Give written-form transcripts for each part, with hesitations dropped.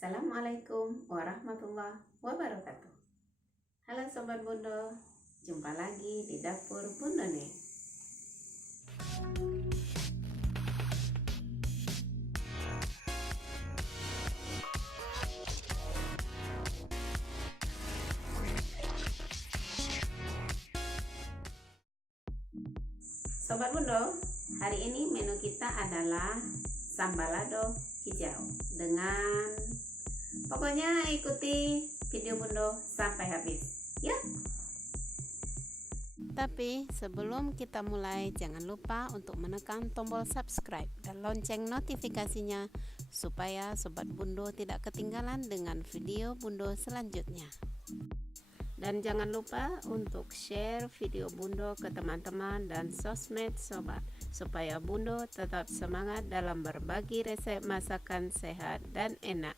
Assalamualaikum warahmatullahi wabarakatuh. Halo Sobat Bundo, jumpa lagi di Dapur Bundo nih. Sobat Bundo, hari ini menu kita adalah sambalado hijau dengan pokoknya ikuti video Bundo sampai habis ya. Tapi sebelum kita mulai, jangan lupa untuk menekan tombol subscribe dan lonceng notifikasinya supaya Sobat Bundo tidak ketinggalan dengan video Bundo selanjutnya. Dan jangan lupa untuk share video Bundo ke teman-teman dan sosmed Sobat, supaya Bundo tetap semangat dalam berbagi resep masakan sehat dan enak.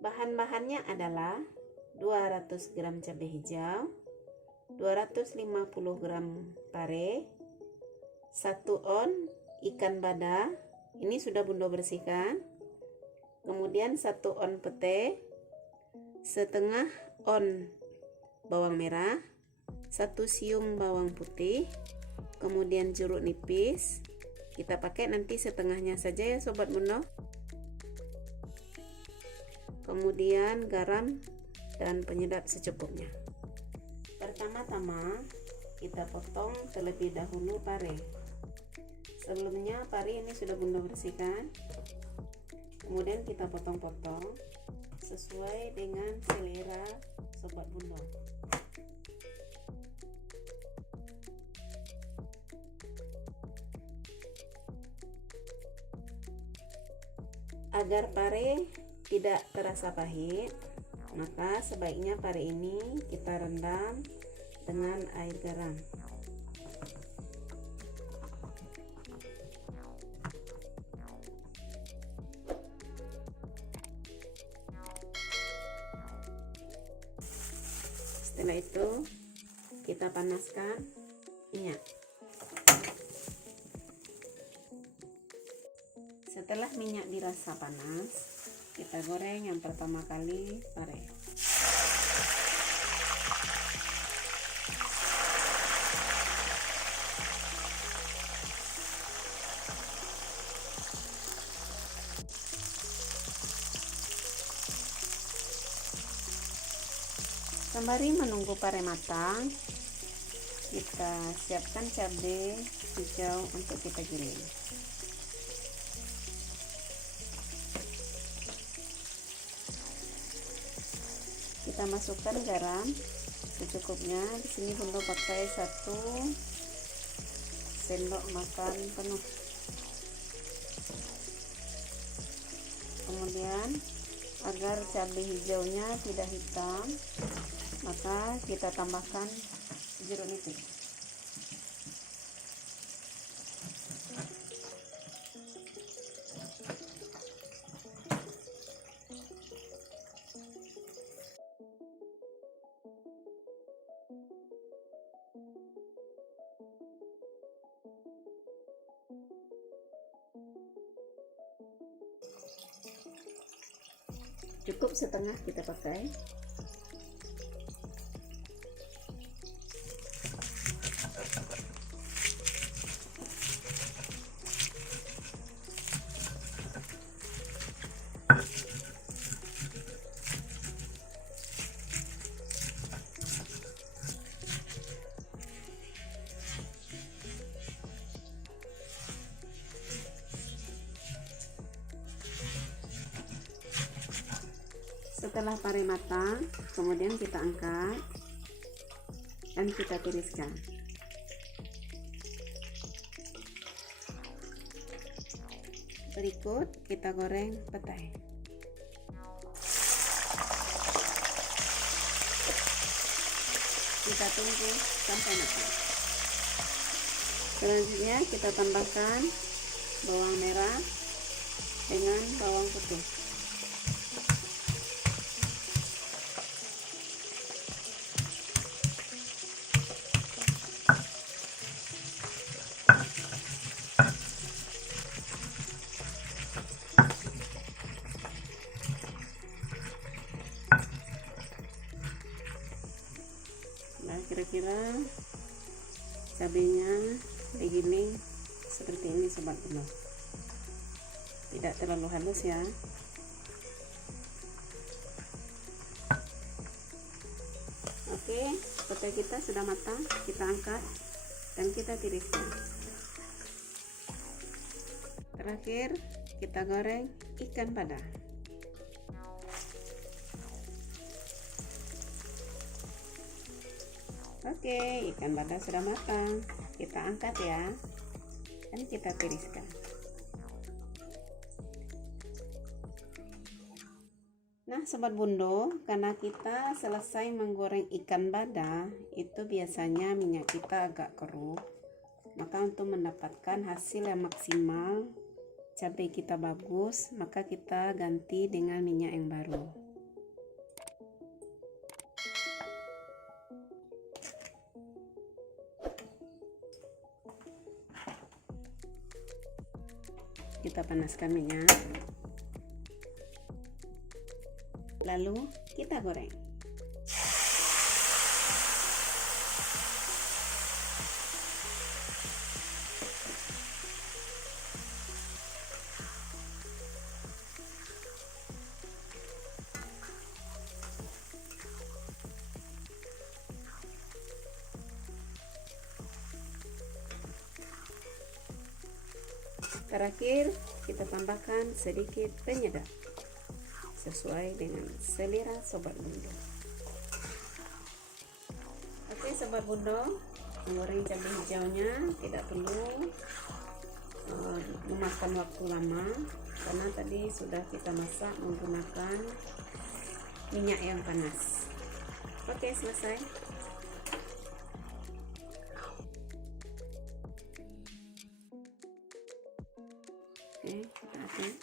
Bahan-bahannya adalah 200 gram cabai hijau, 250 gram pare, 1 on ikan bada, ini sudah Bundo bersihkan, kemudian 1 on pete, setengah on bawang merah, 1 siung bawang putih, kemudian jeruk nipis. Kita pakai nanti setengahnya saja ya Sobat Bundo. Kemudian garam dan penyedap secukupnya. Pertama-tama kita potong terlebih dahulu pare. Sebelumnya pare ini sudah Bundo bersihkan. Kemudian kita potong-potong sesuai dengan selera Sobat Bundo. Agar pare tidak terasa pahit, maka sebaiknya pare ini kita rendam dengan air garam. Setelah itu kita panaskan minyak. Setelah minyak dirasa panas, kita goreng yang pertama kali pare. Sembari menunggu pare matang, kita siapkan cabai hijau untuk kita giling. Kita masukkan garam secukupnya. Di sini Bundo pakai 1 sendok makan penuh. Kemudian agar cabai hijaunya tidak hitam, maka kita tambahkan jeruk nipis. Cukup setengah kita pakai. Setelah pare matang, kemudian kita angkat dan kita tiriskan. Berikut kita goreng petai. Kita tunggu sampai matang. Selanjutnya kita tambahkan bawang merah dengan bawang putih. kira-kira cabenya digiling seperti ini sobat Bundo. Tidak terlalu halus ya. Oke, petai kita sudah matang, kita angkat dan kita tiriskan. Terakhir kita goreng ikan badar. Oke, ikan badar sudah matang, kita angkat ya dan kita tiriskan. Nah sobat Bundo, karena kita selesai menggoreng ikan badar, itu biasanya minyak kita agak keruh. Maka untuk mendapatkan hasil yang maksimal, cabai kita bagus, maka kita ganti dengan minyak yang baru. Kita panaskan minyak. Lalu kita goreng. Terakhir kita tambahkan sedikit penyedap sesuai dengan selera sobat Bundo. Oke sobat Bundo, menggoreng cabai hijaunya tidak perlu memakan waktu lama karena tadi sudah kita masak menggunakan minyak yang panas. Oke, selesai. Oke, kita aduk.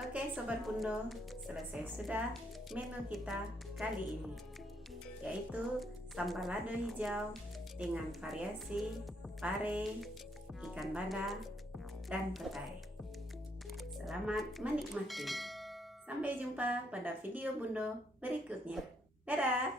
Oke sobat Bundo, selesai sudah menu kita kali ini, yaitu sambal lado hijau dengan variasi pare, ikan badar, dan petai. Selamat menikmati. Sampai jumpa pada video Bundo berikutnya. Dadah!